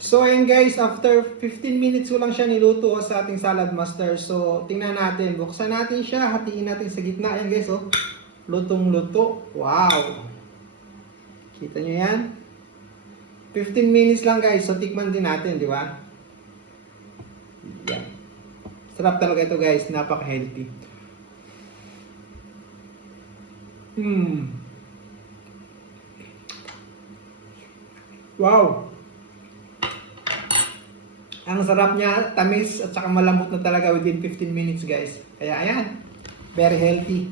So ayan guys, after 15 minutes ko lang siya niluto sa ating salad master. So tingnan natin, buksan natin siya, hatiin natin sa gitna. Ayan guys, oh. Lutong-luto. Wow! Kita nyo yan? 15 minutes lang guys, so tikman din natin, di ba? Yan. Sarap talaga ito guys, napaka-healthy. Wow! Ang sarap niya, tamis at saka malambot na talaga within 15 minutes guys. Kaya ayan, very healthy.